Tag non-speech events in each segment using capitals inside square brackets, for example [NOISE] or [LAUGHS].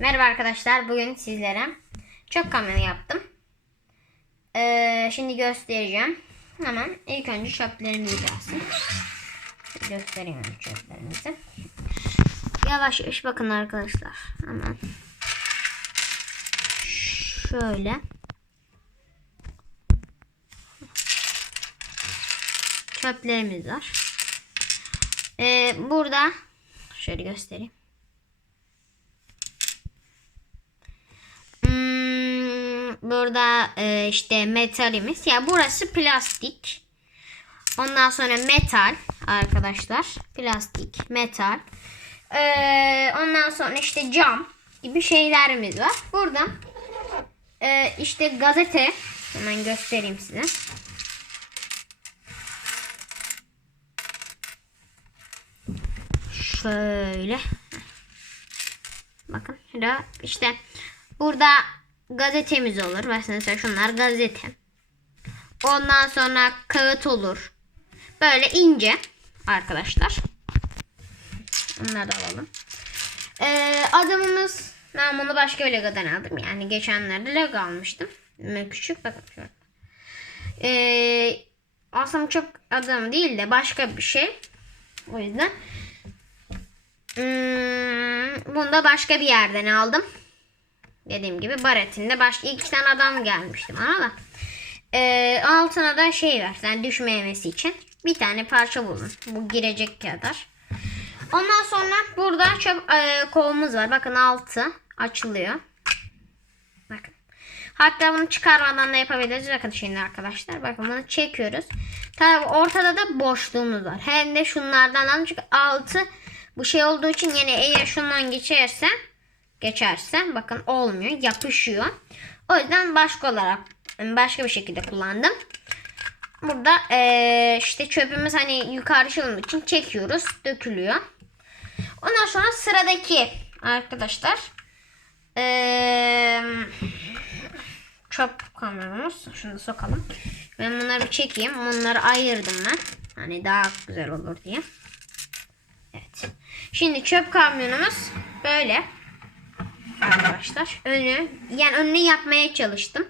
Merhaba arkadaşlar. Bugün sizlere çok kamyonu yaptım. Ee, şimdi göstereceğim. Hemen ilk önce çöplerimizi gelsin. Göstereyim çöplerimizi. Yavaş yavaş bakın arkadaşlar. Hemen. Şöyle. Çöplerimiz var. Ee, burada şöyle göstereyim. Hmm, burada e, işte metalimiz. Ya burası plastik. Ondan sonra metal arkadaşlar. Plastik, metal. Ee, ondan sonra işte cam gibi şeylerimiz var. Burada e, işte gazete. Hemen göstereyim size. Şöyle. Bakın şurada işte burada gazetemiz olur. Mesela şunlar gazete. Ondan sonra kağıt olur. Böyle ince arkadaşlar. Bunları da alalım. Ee, adamımız ben bunu başka bir Lego'dan aldım. Yani geçenlerde Lego almıştım. Küçük bakın şöyle. Ee, aslında çok adam değil de başka bir şey. O yüzden Hmm, bunu da başka bir yerden aldım. Dediğim gibi baretinde başka iki tane adam gelmişti bana da. Ee, altına da şey var. Yani düşmemesi için bir tane parça bulun. Bu girecek kadar. Ondan sonra burada çöp e, kovumuz var. Bakın altı açılıyor. Bakın. Hatta bunu çıkarmadan da yapabiliriz. Bakın şimdi arkadaşlar. Bakın bunu çekiyoruz. Tabii ortada da boşluğumuz var. Hem de şunlardan alın. Çünkü altı bu şey olduğu için yani eğer şundan geçerse geçerse bakın olmuyor. Yapışıyor. O yüzden başka olarak başka bir şekilde kullandım. Burada eee, işte çöpümüz hani yukarı şey olduğu için çekiyoruz. Dökülüyor. Ondan sonra sıradaki arkadaşlar eee çöp kamyonumuz. Şunu sokalım. Ben bunları bir çekeyim. Bunları ayırdım ben. Hani daha güzel olur diye. Evet. Şimdi çöp kamyonumuz böyle. Arkadaşlar. Önü yani önünü yapmaya çalıştım.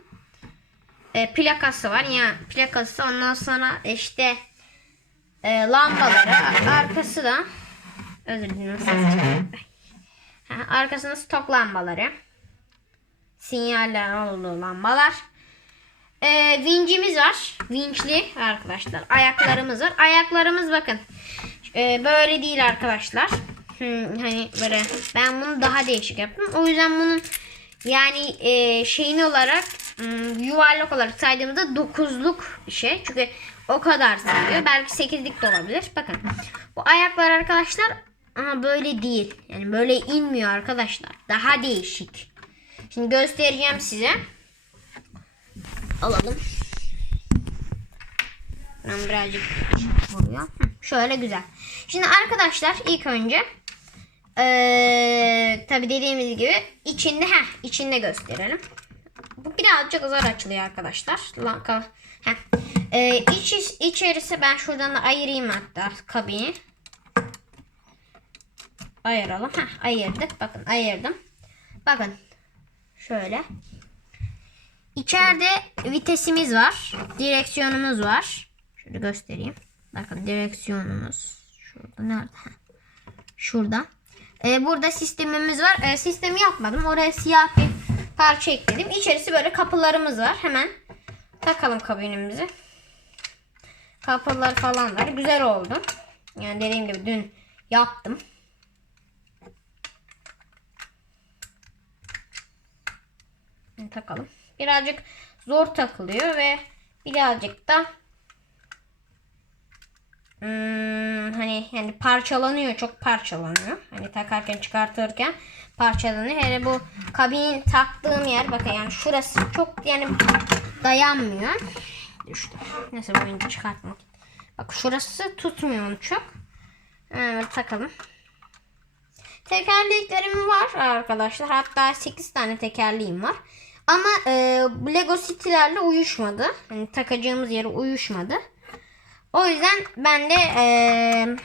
E, plakası var. Yani plakası ondan sonra işte e, lambaları arkası da özür dilerim. Arkasında stok lambaları. Sinyaller olduğu lambalar. E, vincimiz var. Vinçli arkadaşlar. Ayaklarımız var. Ayaklarımız bakın. E, böyle değil arkadaşlar. Hmm, hani böyle ben bunu daha değişik yaptım. O yüzden bunun yani e, şeyini olarak hmm, yuvarlak olarak saydığımızda dokuzluk bir şey. Çünkü o kadar sayıyor. Belki sekizlik de olabilir. Bakın bu ayaklar arkadaşlar ama böyle değil. Yani böyle inmiyor arkadaşlar. Daha değişik. Şimdi göstereceğim size. Alalım. Ben birazcık vuruyor. Şöyle güzel. Şimdi arkadaşlar ilk önce ee, tabi dediğimiz gibi içinde ha içinde gösterelim. Bu birazcık zor açılıyor arkadaşlar. Lan, ka- heh. Ee, iç, içerisi ben şuradan da ayırayım hatta kabini. Ayıralım. Heh, ayırdık. Bakın ayırdım. Bakın. Şöyle. İçeride vitesimiz var. Direksiyonumuz var. Şöyle göstereyim. Bakın direksiyonumuz. Şurada nerede? Şurada. Ee, burada sistemimiz var. Ee, sistemi yapmadım. Oraya siyah bir parça ekledim. İçerisi böyle kapılarımız var. Hemen takalım kabinimizi. Kapılar falan var. Güzel oldu. Yani dediğim gibi dün yaptım. takalım. Birazcık zor takılıyor ve birazcık da hmm, hani yani parçalanıyor çok parçalanıyor. Hani takarken çıkartırken parçalanıyor. Hele bu kabinin taktığım yer bakın yani şurası çok yani dayanmıyor. Düştü. Neyse bu oyunu çıkartmak. Bak şurası tutmuyor çok. Evet takalım. Tekerleklerim var arkadaşlar. Hatta 8 tane tekerleğim var. Ama e, Lego City'lerle uyuşmadı. Yani takacağımız yere uyuşmadı. O yüzden ben de e,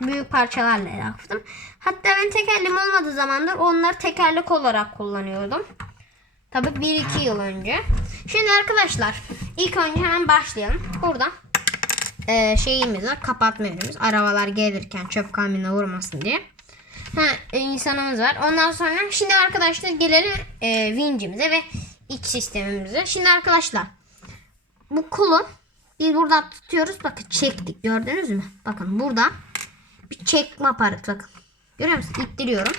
büyük parçalarla yaptım. Hatta ben tekerlem olmadığı zamandır onları tekerlek olarak kullanıyordum. Tabii 1-2 yıl önce. Şimdi arkadaşlar ilk önce hemen başlayalım. Burada e, şeyimiz var. Kapatma yerimiz. Arabalar gelirken çöp kamyonuna vurmasın diye. Ha, e, insanımız var. Ondan sonra şimdi arkadaşlar gelelim e, vincimize ve iç sistemimize. Şimdi arkadaşlar bu kolu biz buradan tutuyoruz. Bakın çektik. Gördünüz mü? Bakın burada bir çekme aparatı bakın. Görüyor musunuz? İttiriyorum.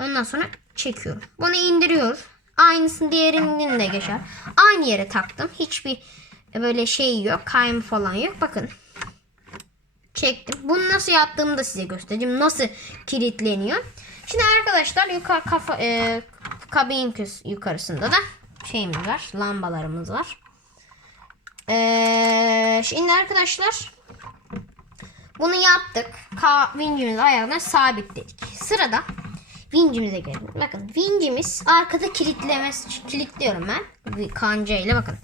Ondan sonra çekiyorum. Bunu indiriyoruz. Aynısını diğerinden de geçer. Aynı yere taktım. Hiçbir böyle şey yok. Kayma falan yok. Bakın. Çektim. Bunu nasıl yaptığımı da size göstereceğim. Nasıl kilitleniyor. Şimdi arkadaşlar yukarı kafa e, kabin yukarısında da şeyimiz var. Lambalarımız var. Ee, şimdi arkadaşlar bunu yaptık. Ka vincimizi ayağına sabitledik. Sırada vincimize gelelim. Bakın vincimiz arkada kilitlemesi kilitliyorum ben. Bir kancayla bakın.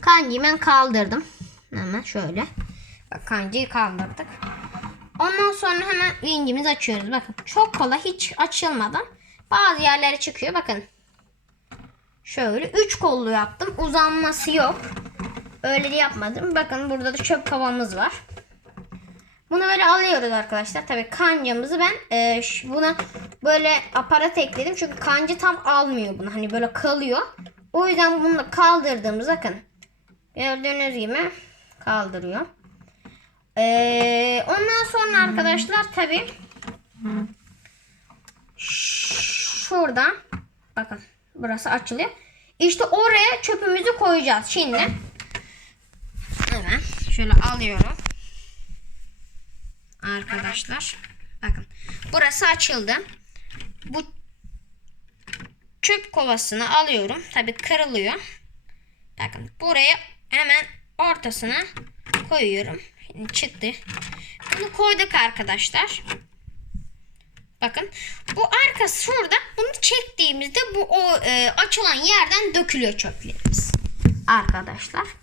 Kancayı ben kaldırdım. Hemen şöyle. Bak kancayı kaldırdık. Ondan sonra hemen vincimizi açıyoruz. Bakın çok kolay hiç açılmadan bazı yerlere çıkıyor. Bakın. Şöyle üç kollu yaptım. Uzanması yok. Öyle de yapmadım. Bakın burada da çöp kovamız var. Bunu böyle alıyoruz arkadaşlar. Tabii kancamızı ben e, buna böyle aparat ekledim. Çünkü kanca tam almıyor bunu. Hani böyle kalıyor. O yüzden bunu da kaldırdığımız bakın. Gördüğünüz gibi kaldırıyor. E, ondan sonra arkadaşlar tabii şuradan bakın burası açılıyor. İşte oraya çöpümüzü koyacağız. Şimdi şöyle alıyorum. Arkadaşlar bakın burası açıldı. Bu çöp kovasını alıyorum. Tabi kırılıyor. Bakın buraya hemen ortasına koyuyorum. Şimdi çıktı. Bunu koyduk arkadaşlar. Bakın bu arkası şurada. Bunu çektiğimizde bu o e, açılan yerden dökülüyor çöplerimiz. Arkadaşlar.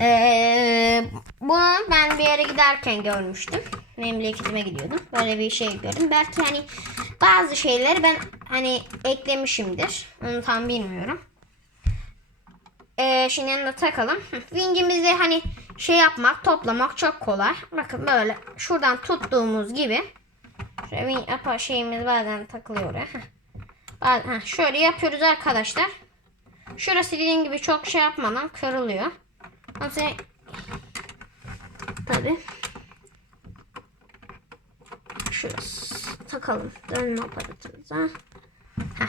Ee, bunu ben bir yere giderken görmüştüm. Memleketime gidiyordum. Böyle bir şey gördüm. Belki hani bazı şeyleri ben hani eklemişimdir. Onu tam bilmiyorum. Ee, şimdi yanına takalım. Vincimizi hani şey yapmak, toplamak çok kolay. Bakın böyle şuradan tuttuğumuz gibi. Şöyle apa şeyimiz bazen takılıyor. Heh. Bazen, heh, şöyle yapıyoruz arkadaşlar. Şurası dediğim gibi çok şey yapmadan kırılıyor. Sonra tabi şurası takalım dönme aparatımıza. Heh.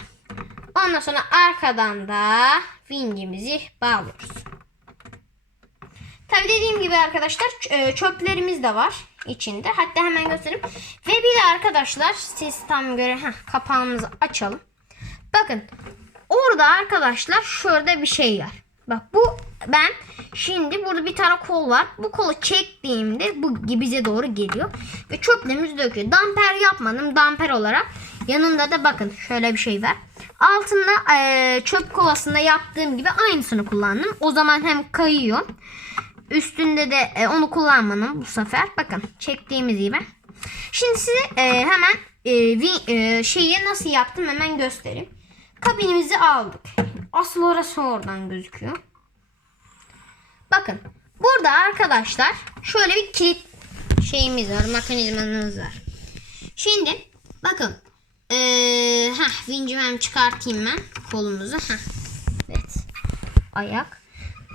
Ondan sonra arkadan da vincimizi bağlıyoruz. Tabi dediğim gibi arkadaşlar e, çöplerimiz de var içinde. Hatta hemen göstereyim. Ve bir de arkadaşlar siz tam göre heh, kapağımızı açalım. Bakın orada arkadaşlar şurada bir şey var. Bak bu ben şimdi burada bir tane kol var. Bu kolu çektiğimde bu bize doğru geliyor. Ve çöplerimizi döküyor. Damper yapmadım. Damper olarak. Yanında da bakın şöyle bir şey var. Altında eee, çöp kovasında yaptığım gibi aynısını kullandım. O zaman hem kayıyor. Üstünde de e, onu kullanmadım bu sefer. Bakın çektiğimiz gibi. Şimdi size e, hemen e, vi- e, şeyi nasıl yaptım hemen göstereyim. Kabinimizi aldık. Asıl orası oradan gözüküyor. Bakın burada arkadaşlar şöyle bir kilit şeyimiz var. Mekanizmamız var. Şimdi bakın. Ee, heh, vincimi hem çıkartayım ben kolumuzu. Heh. Evet. Ayak.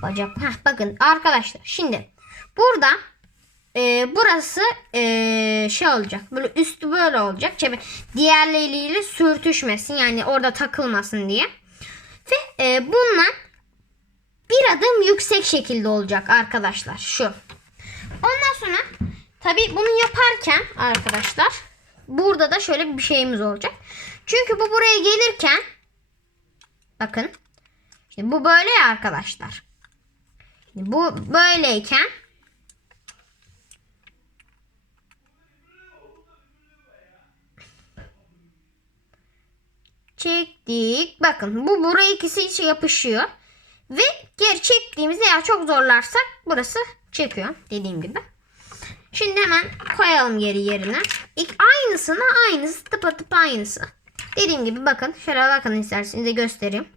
Bacak. Heh, bakın arkadaşlar şimdi burada e, burası e, şey olacak. Böyle üstü böyle olacak. Diğerleriyle sürtüşmesin. Yani orada takılmasın diye. Ve e, bundan bir adım yüksek şekilde olacak arkadaşlar. Şu. Ondan sonra tabi bunu yaparken arkadaşlar burada da şöyle bir şeyimiz olacak. Çünkü bu buraya gelirken bakın şimdi bu böyle ya arkadaşlar. Bu böyleyken çektik. Bakın bu buraya ikisi yapışıyor. Ve geri çektiğimizde ya çok zorlarsak burası çekiyor dediğim gibi. Şimdi hemen koyalım geri yerine. İlk aynısına aynısı tıpatıp aynısı. Dediğim gibi bakın şöyle bakın isterseniz de göstereyim.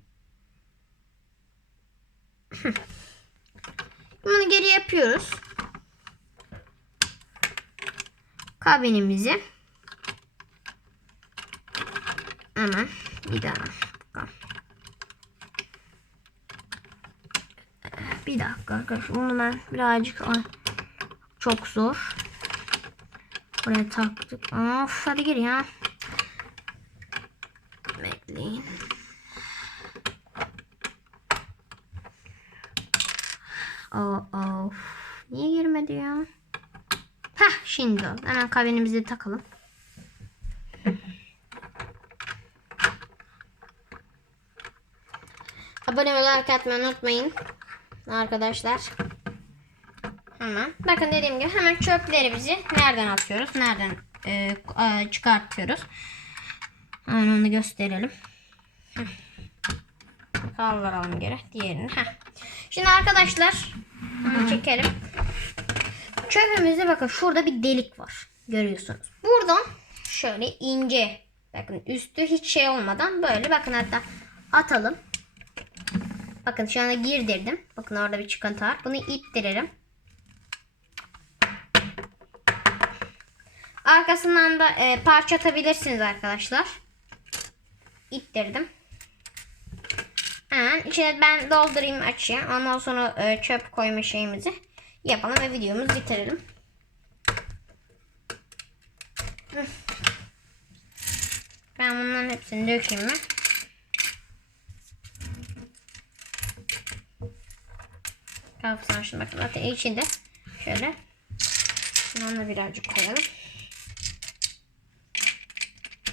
[LAUGHS] Bunu geri yapıyoruz. Kabinimizi hemen bir daha. Bir dakika arkadaşlar bunu ben birazcık çok zor. Buraya taktık. Of hadi gir ya. Bekleyin. Oh, of. Niye girmedi ya? Heh şimdi. Hemen kabinimizi takalım. Abone ve like atmayı unutmayın. Arkadaşlar. Hemen. Bakın dediğim gibi hemen çöplerimizi nereden atıyoruz? Nereden e, e, çıkartıyoruz? Hemen onu gösterelim. Heh. Kaldıralım geri. Diğerini. Heh. Şimdi arkadaşlar onu çekelim. Çöpümüzde bakın şurada bir delik var. Görüyorsunuz. Buradan şöyle ince bakın üstü hiç şey olmadan böyle bakın hatta atalım. Bakın şu anda girdirdim. Bakın orada bir çıkıntı var. Bunu ittiririm. Arkasından da e, parça atabilirsiniz arkadaşlar. İttirdim. Hemen içine ben doldurayım açayım. Ondan sonra e, çöp koyma şeyimizi yapalım ve videomuzu bitirelim. Ben bunların hepsini dökeyim mi? Kalksan şimdi bakın zaten içinde şöyle bundan da birazcık koyalım.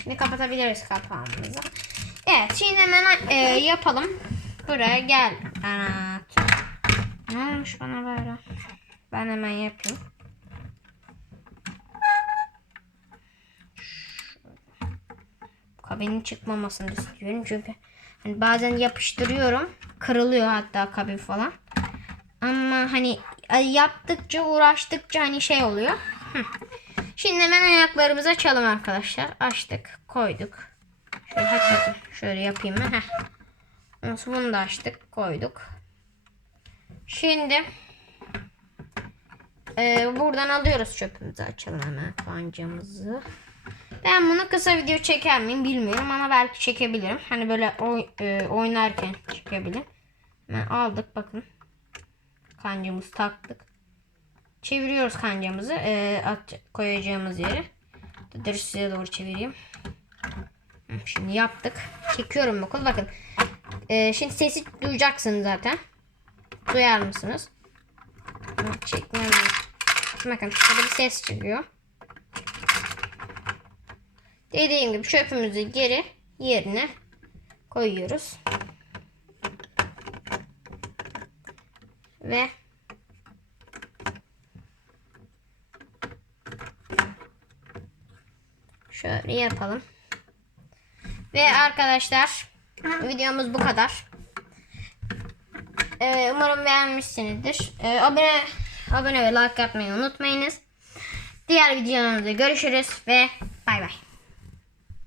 Şimdi kapatabiliriz kapağımızı. Evet şimdi hemen e, yapalım. Buraya gel. Evet. Ne olmuş bana böyle? Ben hemen yapayım. Kabinin çıkmamasını istiyorum çünkü hani bazen yapıştırıyorum. Kırılıyor hatta kabin falan. Ama hani yaptıkça uğraştıkça hani şey oluyor. Şimdi hemen ayaklarımızı açalım arkadaşlar. Açtık, koyduk. Şöyle hatta şöyle yapayım ben. Heh. Nasıl bunu da açtık, koyduk. Şimdi e, buradan alıyoruz çöpümüzü açalım hemen pancamızı. Ben bunu kısa video çeker miyim bilmiyorum ama belki çekebilirim. Hani böyle oy, e, oynarken çekebilirim. Hemen aldık bakın. Kancamızı taktık. Çeviriyoruz kancamızı. E, at, koyacağımız yere. Dur size doğru çevireyim. Şimdi yaptık. Çekiyorum bakın. Bakın. E, şimdi sesi duyacaksınız zaten. Duyar mısınız? Çekmem. Bakın şurada bir ses çıkıyor. Dediğim gibi çöpümüzü geri yerine koyuyoruz. Ve şöyle yapalım. Ve arkadaşlar videomuz bu kadar. Ee, umarım beğenmişsinizdir. Ee, abone abone ve like yapmayı unutmayınız. Diğer videolarımızda görüşürüz ve bay bay.